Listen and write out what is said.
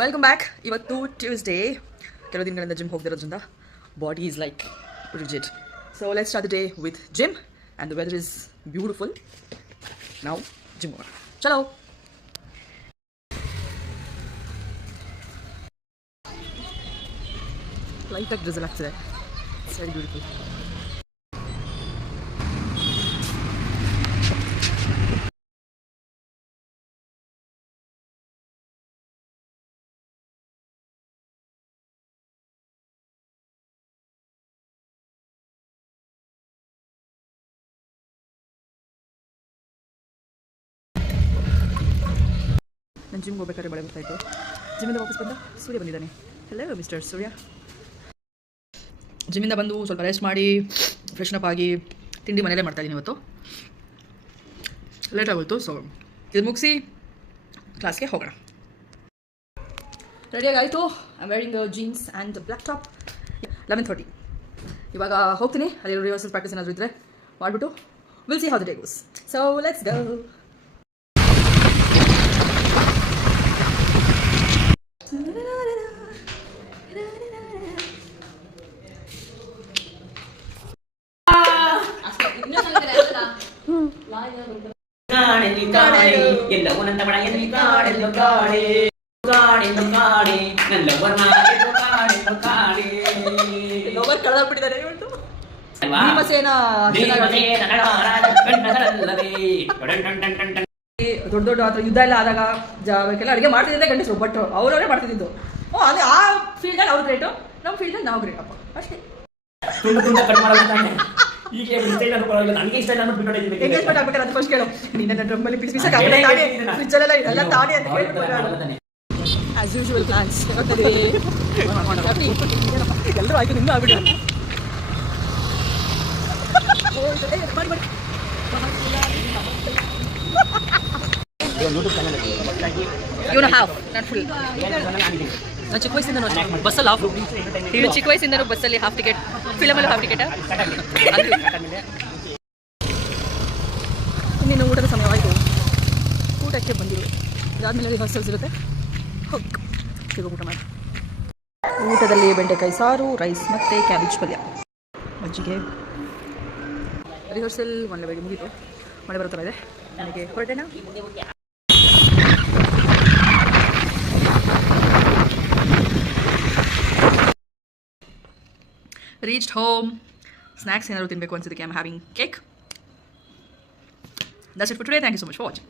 Welcome back. ಇವತ್ತು Tuesday. ಕೆಲವು ದಿನಗಳಿಂದ ಜಿಮ್ ಹೋಗ್ದಿರೋದ್ರಿಂದ body is like rigid. So let's start the day with gym and the weather is beautiful. ನಾವು gym ಹೋಗೋಣ. ಚಲೋ. ಲೈಟಾಗಿ ಡ್ರಿಸಲ್ ಆಗ್ತಿದೆ. It's very beautiful. ನಾನು ಜಿಮ್ಗೆ ಹೋಗ್ಬೇಕಾದ್ರೆ ಮಳೆ ಬರ್ತಾಯಿತ್ತು. ಜಿಮ್ಮಿಂದ ವಾಪಸ್ ಬಂದ ಸೂರ್ಯ ಬಂದಿದ್ದಾನೆ. ಹಲೋ ಮಿಸ್ಟರ್ ಸೂರ್ಯ. ಜಿಮ್ಮಿಂದ ಬಂದು ಸ್ವಲ್ಪ ರೆಸ್ಟ್ ಮಾಡಿ ಫ್ರೆಶ್ನಪ್ ಆಗಿ ತಿಂಡಿ ಮನೇಲೇ ಮಾಡ್ತಾಯಿದ್ದೀನಿ. ಇವತ್ತು ಲೇಟ್ ಆಗೋಯ್ತು. ಸೊ ಇದು ಮುಗಿಸಿ ಕ್ಲಾಸ್ಗೆ ಹೋಗೋಣ. ರೆಡಿಯಾಗಿ ಆಯಿತು. I varying jeans and black top. 11:30. ಇವಾಗ ಹೋಗ್ತೀನಿ. ಅಲ್ಲಿ ರಿಹರ್ಸಲ್ ಪ್ರಾಕ್ಟೀಸ್ ಏನಾದರೂ ಇದ್ದರೆ ಮಾಡಿಬಿಟ್ಟು will see how the day goes. So let's go. ದೊಡ್ಡ ದೊಡ್ಡ ಹತ್ರ ಯುದ್ಧ ಎಲ್ಲ ಆದಾಗ ಜಾಗಕ್ಕೆಲ್ಲ ಅಡುಗೆ ಮಾಡ್ತಿದ್ದೆ ಗಂಡಸರು. ಬಟ್ ಅವರವರೇ ಮಾಡ್ತಿದ್ದು. ಅದೇ ಆ ಫೀಲ್ಡಲ್ಲಿ ಅವ್ರ ಗ್ರೇಟು, ನಮ್ಮ ಫೀಲ್ಡಲ್ಲಿ ನಾವು ಗ್ರೇಟ್ ಅಪ್ಪ ಅಷ್ಟೇ. ಎಂಗೇಜ್ಮೆಂಟ್ ಆಗ್ಬೇಕಾದ್ರೆ ಅದು ಫಸ್ಟ್ ಕೇಳು. ನಿನ್ನ ಡ್ರಮ್ಮಲ್ಲಿ ಪೀಸ್ ಪೀಸ್ ಫ್ರಿಜ್ಜಲ್ಲೆಲ್ಲ ಎಲ್ಲ ತಾಡಿ ಅಂತ ಹೇಳ್ಬಿಟ್ಟು ಆಸ್ ಯೂಶುವಲ್ ಪ್ಲಾನ್ಸ್ ಎಲ್ಲರೂ ಆಯ್ತು. ನಿನ್ನೂ ಆಗ್ಬಿಟ್ಟು ಇವನು ಹಾಫ್ ನಾಟ್ ಫುಲ್. ನಾನು ಚಿಕ್ಕ ವಯಸ್ಸಿಂದನೂ ಬಸ್ಸಲ್ಲಿ ಹಾಫ್. ಇವನು ಚಿಕ್ಕ ವಯಸ್ಸಿಂದನೂ ಬಸ್ಸಲ್ಲಿ ಹಾಫ್ ಟಿಕೆಟ್, ಫಿಲಮಲ್ಲೂ ಹಾಫ್ ಟಿಕೆಟ್. ಇನ್ನೇನು ಊಟದ ಸಮಯವಾಯಿತು. ಊಟಕ್ಕೆ ಬಂದಿರು. ಇದಾದಮೇಲೆ ರಿಹರ್ಸಲ್ಸ್ ಇರುತ್ತೆ. ಹೋಗಿ ಊಟ ಮಾಡಿ. ಊಟದಲ್ಲಿ ಬೆಂಡೆಕಾಯಿ ಸಾರು, ರೈಸ್ ಮತ್ತು ಕ್ಯಾಬೇಜ್ ಪಲ್ಯ, ಮಜ್ಜಿಗೆ. ರಿಹರ್ಸಲ್ ಒಂದು ವೇಳೆ ಮುಗಿತು. ಮಳೆ ಬರೋ ಥರ ಇದೆ. ನನಗೆ ಹೊರಟೇನ. Reached home. Snacks ಏನಾದರೂ ತಿನ್ನಬೇಕು ಅನ್ಸಿದ್ದಕ್ಕೆ I am having cake. That's it for today. Thank you so much for watching.